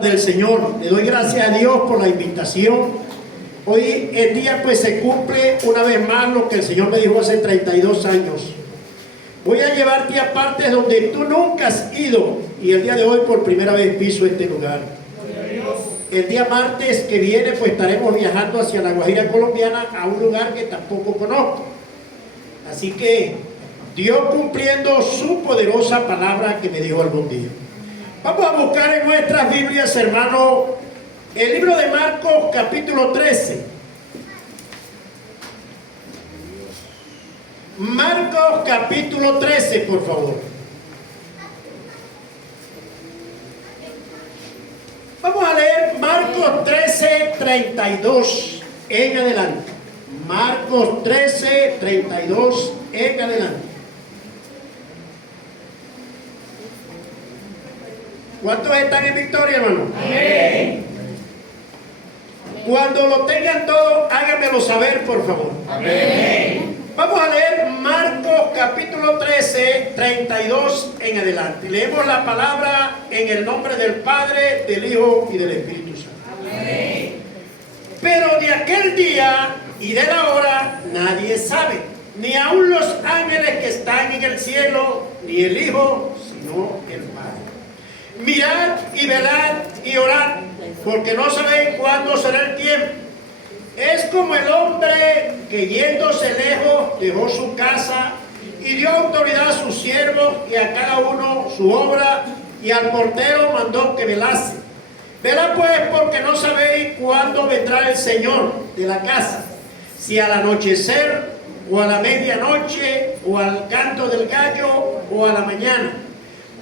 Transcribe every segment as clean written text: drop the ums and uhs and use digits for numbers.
Del Señor, le doy gracias a Dios por la invitación. Hoy el día pues se cumple una vez más lo que el Señor me dijo hace 32 años. Voy a llevarte a partes donde tú nunca has ido, y el día de hoy por primera vez piso este lugar. El día martes que viene pues estaremos viajando hacia la Guajira colombiana, a un lugar que tampoco conozco. Así que Dios cumpliendo su poderosa palabra que me dijo algún día. Vamos a buscar en nuestras Biblias, hermano, el libro de Marcos, capítulo 13. Marcos, capítulo 13, por favor. Vamos a leer Marcos 13, 32 en adelante. Marcos 13, 32 en adelante. ¿Cuántos están en victoria, hermano? Amén. Cuando lo tengan todo, háganmelo saber, por favor. Amén. Vamos a leer Marcos capítulo 13, 32 en adelante. Leemos la palabra en el nombre del Padre, del Hijo y del Espíritu Santo. Amén. Pero de aquel día y de la hora nadie sabe, ni aun los ángeles que están en el cielo, ni el Hijo, sino el Padre. Mirad y velad y orad, porque no sabéis cuándo será el tiempo. Es como el hombre que yéndose lejos dejó su casa y dio autoridad a sus siervos y a cada uno su obra, y al portero mandó que velase. Velad pues, porque no sabéis cuándo vendrá el Señor de la casa, si al anochecer o a la medianoche o al canto del gallo o a la mañana,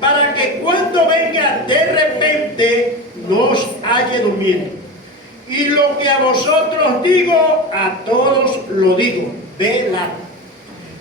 para que cuando venga de repente no os halle durmiendo. Y lo que a vosotros digo, a todos lo digo, velad.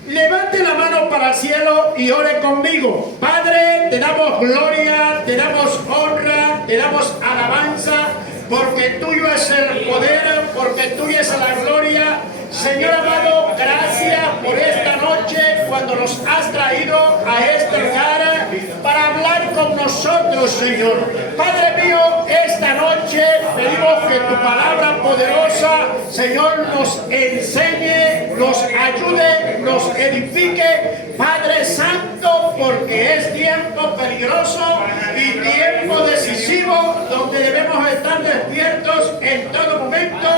Levante la mano para el cielo y ore conmigo. Padre, te damos gloria, te damos honra, te damos alabanza, porque tuyo es el poder, porque tuya es la gloria. Señor amado, gracias por esta noche, cuando nos has traído a este lugar para hablar con nosotros, Señor. Padre mío, esta noche pedimos que tu palabra poderosa, Señor, nos enseñe, nos ayude, nos edifique, Padre Santo, porque es tiempo peligroso y tiempo decisivo, donde debemos estar despiertos en todo momento,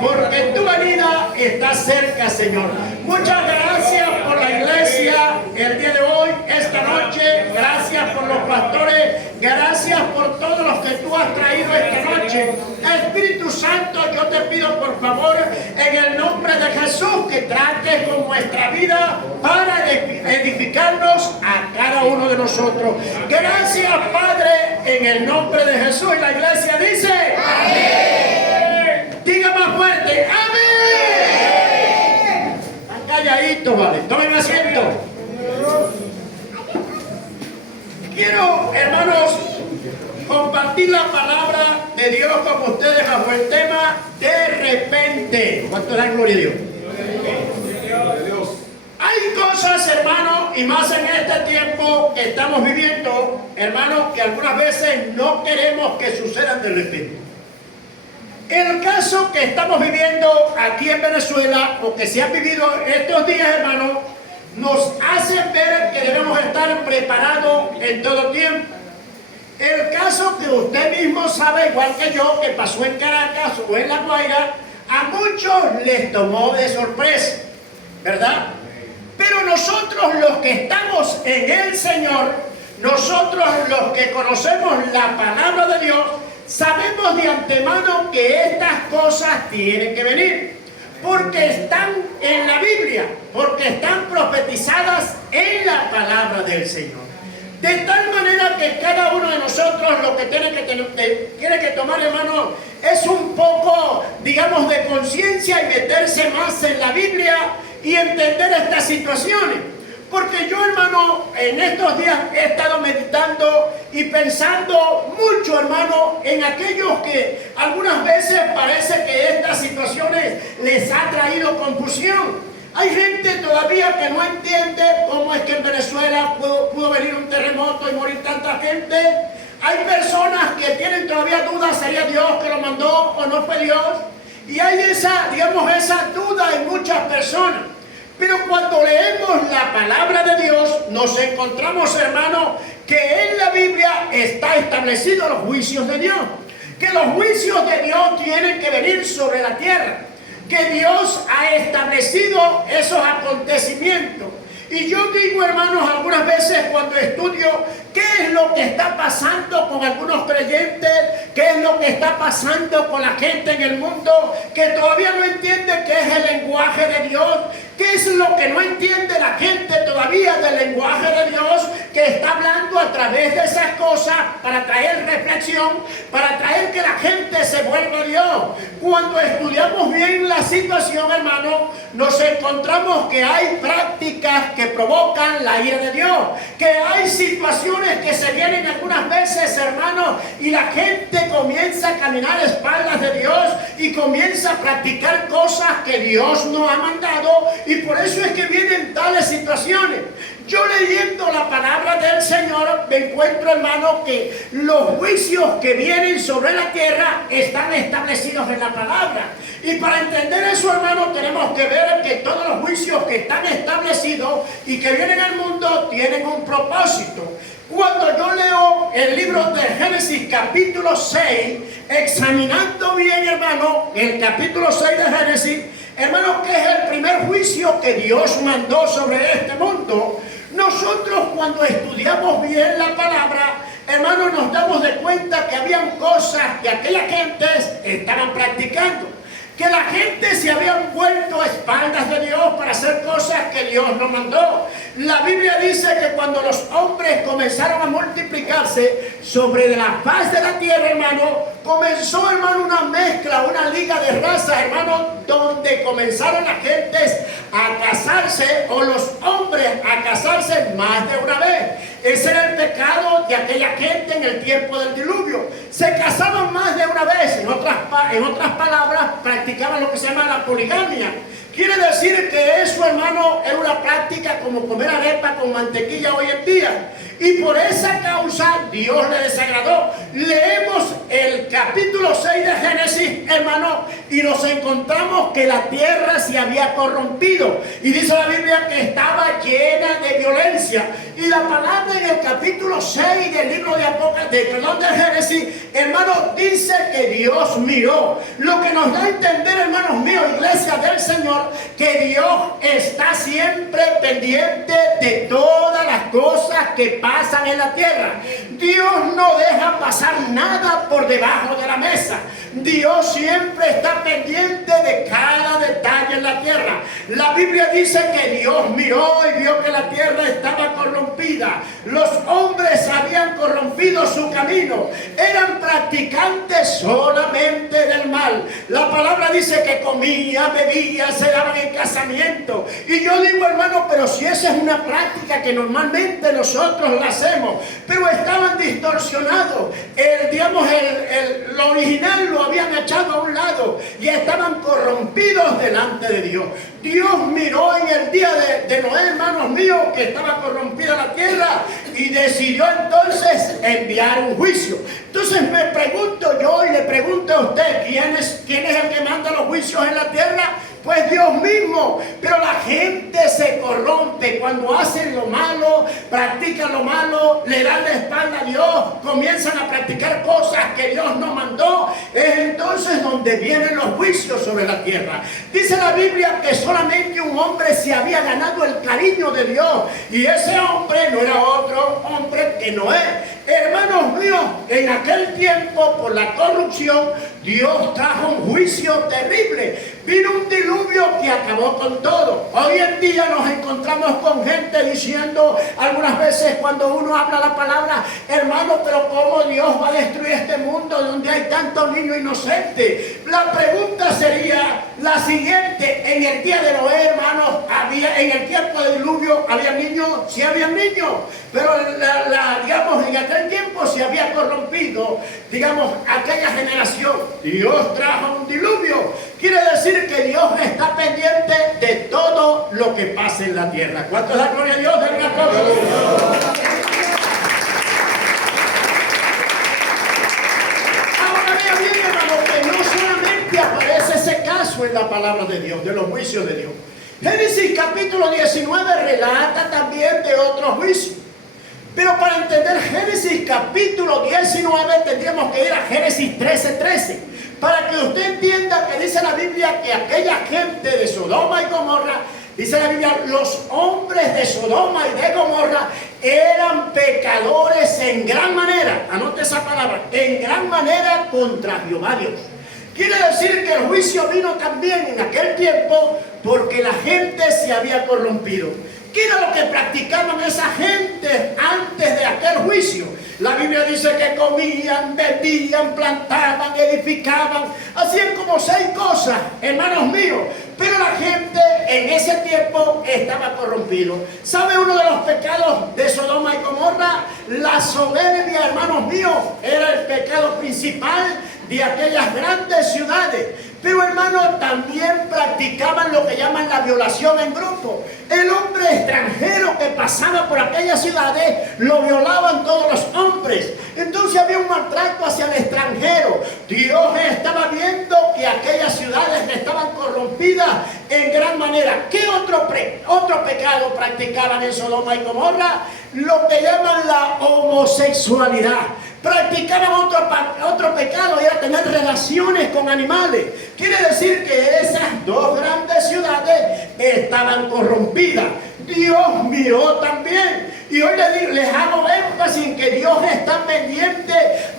porque tu venida está cerca, Señor. Muchas gracias por la iglesia el día de hoy, esta noche. Gracias por los pastores, gracias por todos los que tú has traído esta noche. Espíritu Santo, yo te pido por favor, en el nombre de Jesús, que trates con nuestra vida para edificarnos a cada uno de nosotros. Gracias, Padre, en el nombre de Jesús. Y la iglesia dice amén. Diga más fuerte, amén. Están calladitos, vale. Tomen asiento. Quiero, hermanos, compartir la palabra de Dios con ustedes bajo el tema de repente. ¿Cuánto dan gloria a Dios? Hay cosas, hermanos, y más en este tiempo que estamos viviendo, hermanos, que algunas veces no queremos que sucedan de repente. El caso que estamos viviendo aquí en Venezuela, o que se han vivido estos días, hermanos, nos hacen ver que debemos estar preparados en todo tiempo. El caso que usted mismo sabe, igual que yo, que pasó en Caracas o en La Guaira, a muchos les tomó de sorpresa, ¿verdad? Pero nosotros, los que estamos en el Señor, nosotros los que conocemos la palabra de Dios, sabemos de antemano que estas cosas tienen que venir, porque están en la Biblia, porque están profetizadas en la palabra del Señor. De tal manera que cada uno de nosotros lo que tiene que tomar, hermano, es un poco, digamos, de conciencia y meterse más en la Biblia y entender estas situaciones. Porque yo, hermano, en estos días he estado meditando y pensando mucho, hermano, en aquellos que algunas veces parece que estas situaciones les ha traído confusión. Hay gente todavía que no entiende cómo es que en Venezuela pudo venir un terremoto y morir tanta gente. Hay personas que tienen todavía dudas, ¿sería Dios que lo mandó o no fue Dios? Y hay esa duda en muchas personas. Pero cuando leemos la palabra de Dios, nos encontramos, hermanos, que en la Biblia está establecido los juicios de Dios. Que los juicios de Dios tienen que venir sobre la tierra. Que Dios ha establecido esos acontecimientos. Y yo digo, hermanos, algunas veces cuando estudio qué es lo que está pasando con algunos creyentes, qué es lo que está pasando con la gente en el mundo, que todavía no entiende qué es el lenguaje de Dios, qué es lo que no entiende la gente todavía del lenguaje de Dios, que está hablando a través de esas cosas para traer reflexión, para traer que la gente se vuelva a Dios. Cuando estudiamos bien la situación, hermano, nos encontramos que hay prácticas que provocan la ira de Dios, que hay situaciones que se vienen algunas veces, hermano, y la gente comienza a caminar a espaldas de Dios y comienza a practicar cosas que Dios no ha mandado, y por eso es que vienen tales situaciones. Yo leyendo la palabra del Señor me encuentro, hermano, que los juicios que vienen sobre la tierra están establecidos en la palabra. Y para entender eso, hermano, tenemos que ver que todos los juicios que están establecidos y que vienen al mundo tienen un propósito. Cuando yo leo el libro de Génesis capítulo 6, examinando bien, hermano, el capítulo 6 de Génesis, hermano, que es el primer juicio que Dios mandó sobre este mundo, nosotros cuando estudiamos bien la palabra, hermano, nos damos de cuenta que habían cosas que aquellas gentes estaban practicando, que la gente se habían vuelto a espaldas de Dios para hacer cosas que Dios no mandó. La Biblia dice que cuando los hombres comenzaron a multiplicarse sobre la faz de la tierra, hermano, comenzó, hermano, una mezcla, una liga de razas, hermano, donde comenzaron las gentes a casarse, o los hombres a casarse más de una vez. Ese era el pecado de aquella gente en el tiempo del diluvio. Se casaban más de una vez, en otras palabras, practicaban lo que se llama la poligamia. Quiere decir que eso, hermano, es una práctica como comer arepa con mantequilla hoy en día. Y por esa causa Dios le desagradó. Leemos el capítulo 6 de Génesis, hermano, y nos encontramos que la tierra se había corrompido. Y dice la Biblia que estaba llena de violencia. Y la palabra en el capítulo 6 del libro de Génesis, hermano, dice que Dios miró. Lo que nos da a entender, hermanos míos, iglesia del Señor, que Dios está siempre pendiente de todas las cosas que pasan en la tierra. Dios no deja pasar nada por debajo de la mesa. Dios siempre está pendiente de cada detalle en la tierra. La Biblia dice que Dios miró y vio que la tierra estaba corrompida. Los hombres habían corrompido su camino. Eran practicantes solamente del mal. La palabra dice que comían, bebían, se daban en casamiento. Y yo digo, hermano, pero si esa es una práctica que normalmente nosotros la hacemos, pero estaban distorsionados. Lo original lo habían echado a un lado y estaban corrompidos delante de Dios. Dios miró en el día de Noé, hermanos míos, que estaba corrompida la tierra, y decidió entonces enviar un juicio. Entonces me pregunto yo y le pregunto a usted, ¿quién es el que manda los juicios en la tierra? Pues Dios mismo. Pero la gente se corrompe cuando hacen lo malo, practican lo malo, le dan la espalda a Dios, comienzan a practicar cosas que Dios no mandó. Es entonces donde vienen los juicios sobre la tierra. Dice la Biblia que solamente un hombre se había ganado el cariño de Dios, y ese hombre no era otro hombre que Noé. Hermanos míos, en aquel tiempo, por la corrupción, Dios trajo un juicio terrible. Vino un diluvio que acabó con todo. Hoy en día nos encontramos con gente diciendo, algunas veces cuando uno habla la palabra, hermano, pero ¿cómo Dios va a destruir este mundo donde hay tantos niños inocentes? La pregunta sería la siguiente: en el día de Noé, hermanos, en el tiempo del diluvio, ¿había niños? Sí había niños, pero digamos, en aquel tiempo se había corrompido, digamos, aquella generación. Dios trajo un diluvio. Quiere decir que Dios está pendiente de todo lo que pasa en la tierra. ¿Cuánto da gloria a Dios? Den un aplauso. caso en la palabra de Dios, de los juicios de Dios. Génesis capítulo 19 relata también de otros juicios. Pero para entender Génesis capítulo 19 tendríamos que ir a Génesis 13:13. Para que usted entienda que dice la Biblia que aquella gente de Sodoma y Gomorra, dice la Biblia, los hombres de Sodoma y de Gomorra eran pecadores en gran manera. Anote esa palabra, en gran manera contra Jehová Dios. Quiere decir que el juicio vino también en aquel tiempo porque la gente se había corrompido. ¿Qué era lo que practicaban esa gente antes de aquel juicio? La Biblia dice que comían, bebían, plantaban, edificaban, hacían como 6 cosas, hermanos míos. Pero la gente en ese tiempo estaba corrompido. ¿Sabe uno de los pecados de Sodoma y Gomorra? La soberbia, hermanos míos, era el pecado principal de aquellas grandes ciudades. Pero hermanos, también practicaban lo que llaman la violación en grupo. El hombre extranjero que pasaba por aquellas ciudades lo violaban todos los hombres. Entonces había un maltrato hacia el extranjero. Dios estaba viendo que aquellas ciudades estaban corrompidas en gran manera. ¿Qué otro pecado practicaban en Sodoma y Gomorra? Lo que llaman la homosexualidad. Practicaban otro pecado, era tener relaciones con animales. Quiere decir que esas 2 grandes ciudades estaban corrompidas. Dios miró también. Y hoy les hago énfasis en que Dios está pendiente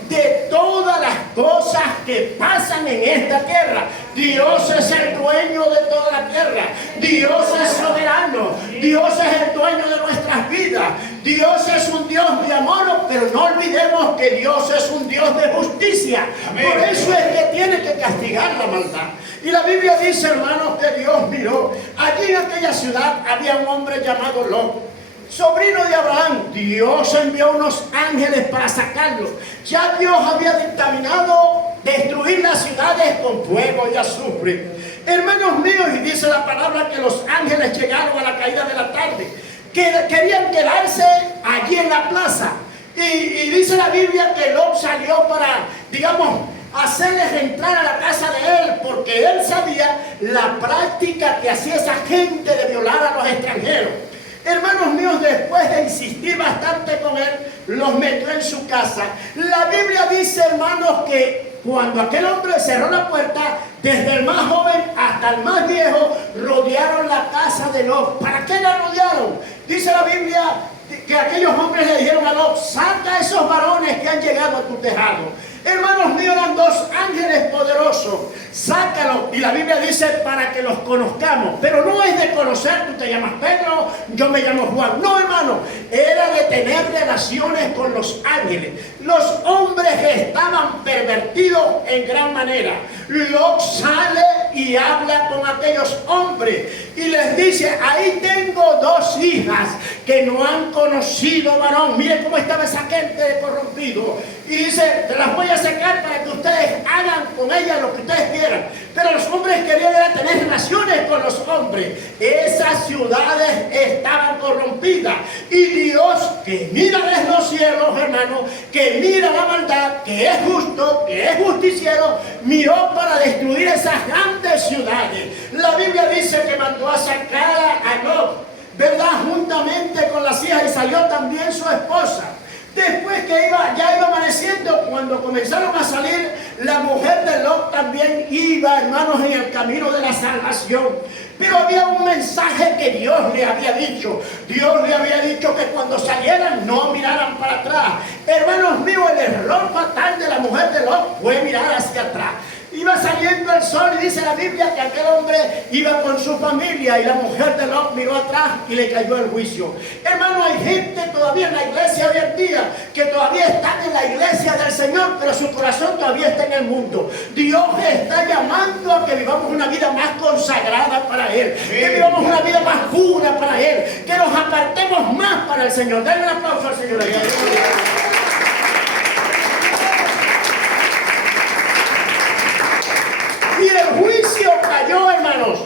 de todas las cosas que pasan en esta tierra. Dios es el dueño de toda la tierra. Dios es soberano. Dios es el dueño de nuestras vidas. Dios es un Dios de amor, pero no olvidemos que Dios es un Dios de justicia. Amén. Por eso es que tiene que castigar la maldad. Y la Biblia dice, hermanos, que Dios miró. Allí en aquella ciudad había un hombre llamado Lot, sobrino de Abraham. Dios envió unos ángeles para sacarlo. Ya Dios había dictaminado destruir las ciudades con fuego y azufre. Hermanos míos, y dice la palabra que los ángeles llegaron a la caída de la tarde, que querían quedarse allí en la plaza. Y dice la Biblia que Lot salió para, digamos, hacerles entrar a la casa de él, porque él sabía la práctica que hacía esa gente de violar a los extranjeros. Hermanos míos, después de insistir bastante con él, los metió en su casa. La Biblia dice, hermanos, que cuando aquel hombre cerró la puerta, desde el más joven hasta el más viejo, rodearon la casa de Lot. ¿Para qué la rodearon? Dice la Biblia que aquellos hombres le dijeron a Lot, saca a esos varones que han llegado a tu tejado. Hermanos míos, eran 2 ángeles poderosos. Sácalos. Y la Biblia dice para que los conozcamos. Pero no es de conocer, tú te llamas Pedro, yo me llamo Juan. No, hermano. Era de tener relaciones con los ángeles. Los hombres estaban pervertidos en gran manera. Lot sale y habla con aquellos hombres. Y les dice, ahí tengo 2 hijas que no han conocido varón. Miren cómo estaba esa gente de corrompido. Y dice, te las voy a sacar para que ustedes hagan con ellas lo que ustedes quieran. Pero los hombres querían tener relaciones con los hombres. Esas ciudades estaban corrompidas. Y Dios, que mira desde los cielos, hermano, que mira la maldad, que es justo, que es justiciero, miró para destruir esas grandes ciudades. La Biblia dice que mandó a sacar a Lot, ¿verdad? Juntamente con las hijas, y salió también su esposa. Después que ya iba amaneciendo, cuando comenzaron a salir, la mujer de Lot también iba, hermanos, en el camino de la salvación. Pero había un mensaje que Dios le había dicho. Dios le había dicho que cuando salieran no miraran para atrás. Hermanos míos, el error fatal de la mujer de Lot fue mirar hacia atrás. Iba saliendo el sol y dice la Biblia que aquel hombre iba con su familia y la mujer de Lot miró atrás y le cayó el juicio. Hermano, hay gente todavía en la iglesia hoy en día que todavía están en la iglesia del Señor, pero su corazón todavía está en el mundo. Dios está llamando a que vivamos una vida más consagrada para Él, que vivamos una vida más pura para Él, que nos apartemos más para el Señor. Denle un aplauso al Señor. Y el juicio cayó, hermanos.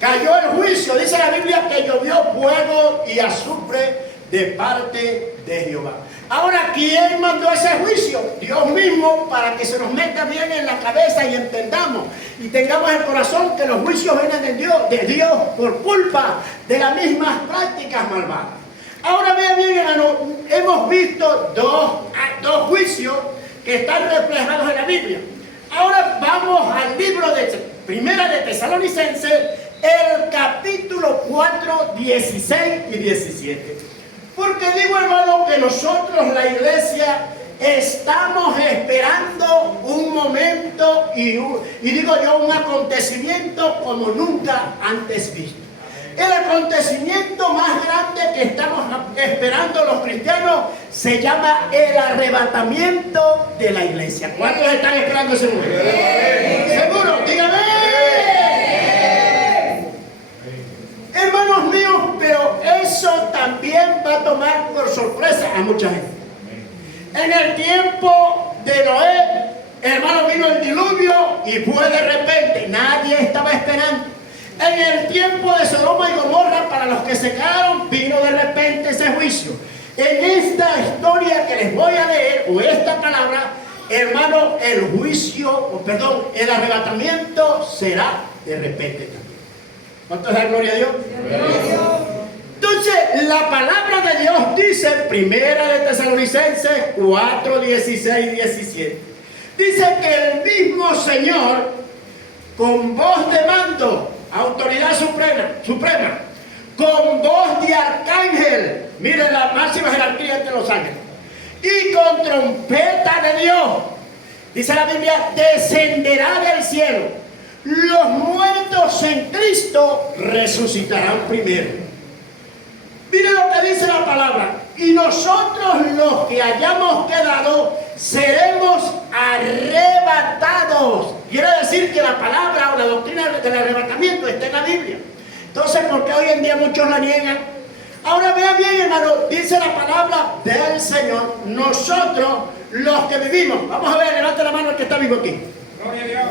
Cayó el juicio. Dice la Biblia que llovió fuego y azufre de parte de Jehová. Ahora, ¿quién mandó ese juicio? Dios mismo, para que se nos meta bien en la cabeza y entendamos y tengamos el corazón que los juicios vienen de Dios por culpa de las mismas prácticas malvadas. Ahora vean bien, hermano, hemos visto dos juicios que están reflejados en la Biblia. Ahora vamos al libro de Primera de Tesalonicenses, el capítulo 4, 16 y 17. Porque digo, hermano, que nosotros, la iglesia, estamos esperando un momento y digo yo, un acontecimiento como nunca antes visto. El acontecimiento más grande que estamos esperando los cristianos se llama el arrebatamiento de la iglesia. ¿Cuántos están esperando ese momento? ¿Seguro? Dígame. Hermanos míos, pero eso también va a tomar por sorpresa a mucha gente. En el tiempo de Noé, hermano, vino el diluvio y fue de repente, nadie estaba esperando. En el tiempo de Sodoma y Gomorra, para los que se quedaron, vino de repente ese juicio. En esta historia que les voy a leer, o esta palabra, hermano, el arrebatamiento será de repente también. ¿Cuánto es la gloria a Dios? Entonces, la palabra de Dios dice, Primera de Tesalonicenses 4, 16 y 17. Dice que el mismo Señor, con voz de mando, autoridad suprema, con voz de arcángel, miren la máxima jerarquía entre los ángeles, y con trompeta de Dios, dice la Biblia, descenderá del cielo. Los muertos en Cristo resucitarán primero. Miren lo que dice la palabra. Y nosotros los que hayamos quedado seremos arrebatados. Quiere decir que la palabra o la doctrina del arrebatamiento está en la Biblia. Entonces, ¿por qué hoy en día muchos la niegan? Ahora vean bien, hermano, dice la palabra del Señor, nosotros los que vivimos. Vamos a ver, levante la mano el que está vivo aquí. Gloria a Dios.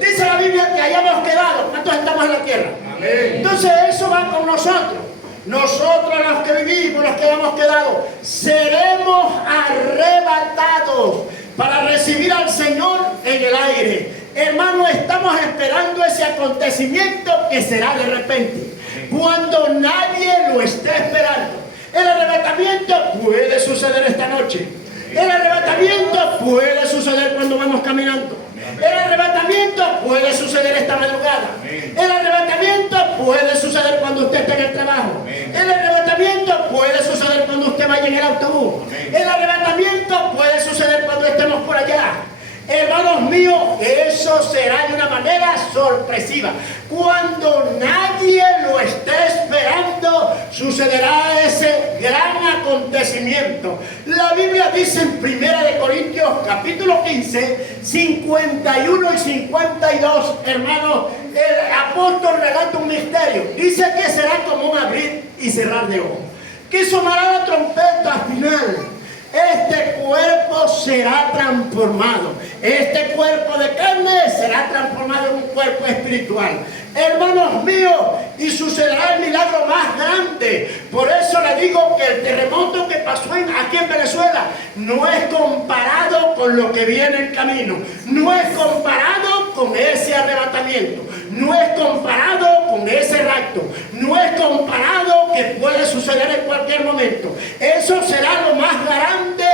Dice la Biblia que hayamos quedado. ¿Cuántos estamos en la tierra? Amén. Entonces eso va con nosotros. Nosotros los que vivimos, los que hemos quedado, seremos arrebatados para recibir al Señor en el aire. Hermano, estamos esperando ese acontecimiento que será de repente, cuando nadie lo esté esperando. El arrebatamiento puede suceder esta noche. El arrebatamiento puede suceder cuando vamos caminando. El arrebatamiento puede suceder esta madrugada. El arrebatamiento puede suceder cuando usted esté en el trabajo. El arrebatamiento puede suceder cuando usted vaya en el autobús. El arrebatamiento puede suceder cuando estemos por allá. Hermanos míos, eso será de una manera sorpresiva. Cuando nadie lo esté esperando, sucederá ese gran acontecimiento. La Biblia dice en 1 Corintios capítulo 15, 51 y 52, hermanos, el apóstol relata un misterio. Dice que será como un abrir y cerrar de ojos, que sonará la trompeta final. Este cuerpo será transformado. Este cuerpo de carne será transformado en un cuerpo espiritual. Hermanos míos, y sucederá el milagro más grande. Por eso le digo que el terremoto que pasó aquí en Venezuela no es comparado con lo que viene en camino. No es comparado con ese arrebatamiento. No es comparado con ese rapto. No es comparado que puede suceder en cualquier momento. Eso será lo más grande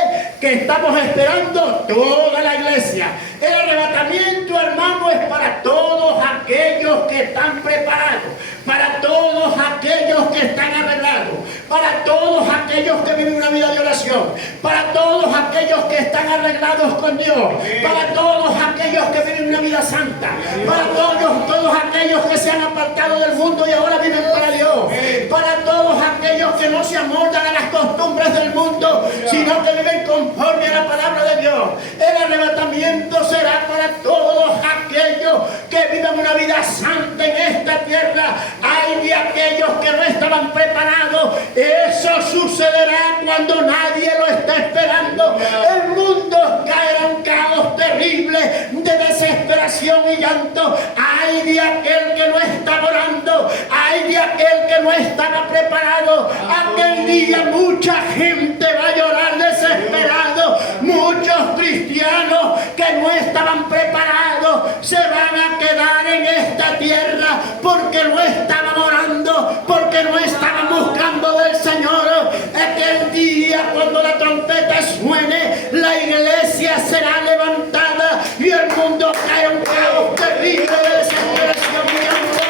que estamos esperando toda la iglesia. El arrebatamiento, hermano, es para todos aquellos que están preparados, para todos aquellos que están arreglados, para todos aquellos que viven una vida de oración, para todos aquellos que están arreglados con Dios, para todos aquellos que viven una vida santa, para todos aquellos que se han apartado del mundo y ahora viven para Dios, para todos aquellos que no se amoldan a las costumbres del mundo, sino que viven conforme a la palabra de Dios. El arrebatamiento será para todos aquellos que viven una vida santa en esta tierra. Hay de aquellos que no estaban preparados. Eso sucederá cuando nadie lo está esperando. El mundo caerá en un caos terrible de desesperación desesperación y llanto. Ay de aquel que no estaba orando, ay de aquel que no estaba preparado. Aquel día mucha gente va a llorar desesperado. Muchos cristianos que no estaban preparados se van a quedar en esta tierra porque no estaban orando, porque no estaban buscando del Señor. Aquel día cuando la trompeta suene, la iglesia será levantada y el mundo cae en un caos terrible de desesperación y llanto.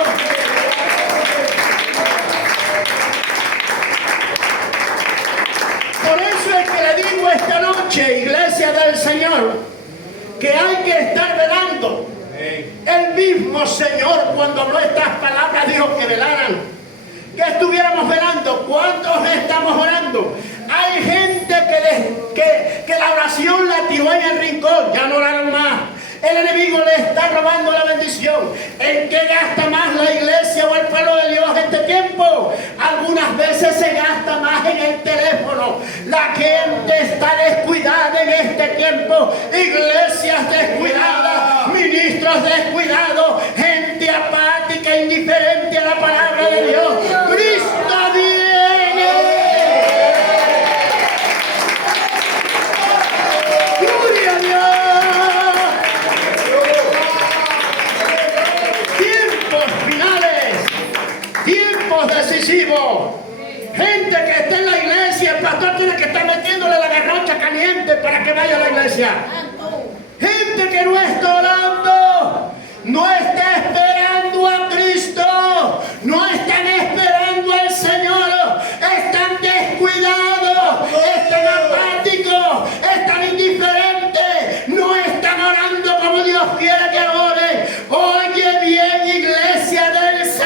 Por eso es que le digo esta noche, iglesia del Señor, que hay que estar velando. El mismo Señor, cuando habló estas palabras, dijo que velaran, que estuviéramos velando. ¿Cuántos estamos orando? Hay gente que la oración la tiró en el rincón, ya no oraron más. El enemigo le está robando la bendición. ¿En qué gasta más la iglesia o el pueblo de Dios este tiempo? Algunas veces se gasta más en el teléfono. La gente está descuidada en este tiempo. Iglesias descuidadas, ministros descuidados, gente apática, indiferente a la palabra de Dios. Cristo viene. Gloria a Dios. Decisivo. Gente que está en la iglesia, el pastor tiene que estar metiéndole la garrocha caliente para que vaya a la iglesia. Gente que no está orando, no está esperando a Cristo, no están esperando al Señor, están descuidados, están apáticos, están indiferentes, no están orando como Dios quiere que oren. Oye bien, iglesia del Señor.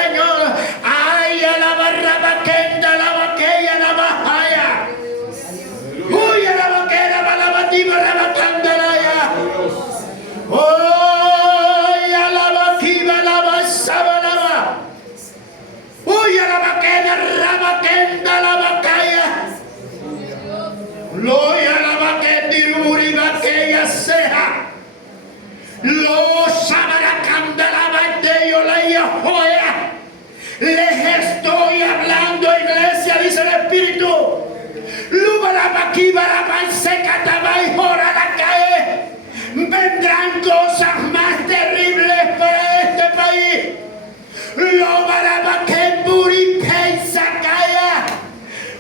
Les estoy hablando, iglesia, dice el Espíritu. Vendrán cosas más terribles para este país.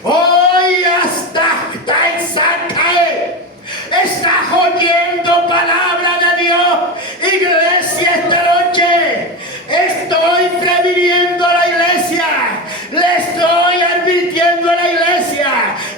Hoy hasta estás oyendo palabra de Dios, iglesia, esta noche. Estoy previniendo a la iglesia, le estoy advirtiendo a la iglesia.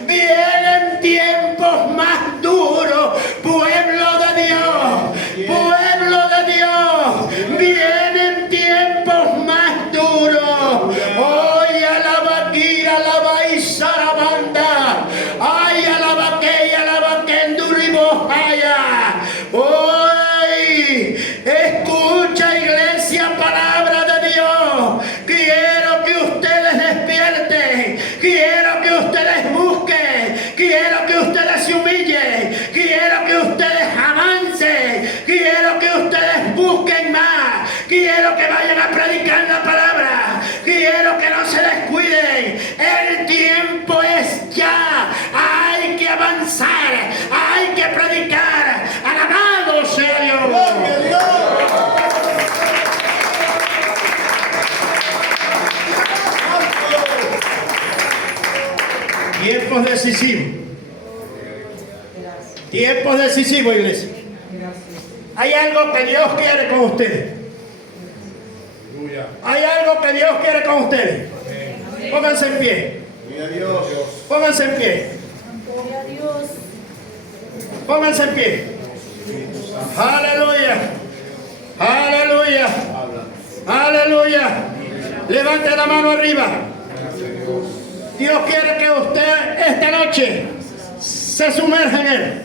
Vienen tiempos más duros, pueblo de Dios, pueblo de Dios. Vienen tiempos más duros. Hoy alaba aquí, alaba y sarabanda. Ay, alaba que, alaba que endurrimos allá. Hoy escucha, iglesia, palabra de Dios. Quiero que ustedes despierten, quiero que ustedes busquen, quiero que ustedes se humillen, quiero que ustedes avancen, quiero que ustedes busquen más, quiero que vayan a predicar la palabra, quiero que no se descuiden. El tiempo es ya, hay que avanzar, hay que predicar. Alabado sea Dios. Tiempos decisivos. Tiempos decisivos, iglesia. Hay algo que Dios quiere con ustedes. Hay algo que Dios quiere con ustedes. Pónganse en pie. Pónganse en pie. Pónganse en pie. Aleluya. Aleluya. Aleluya. Levante la mano arriba. Dios quiere que usted esta noche se sumerja en Él.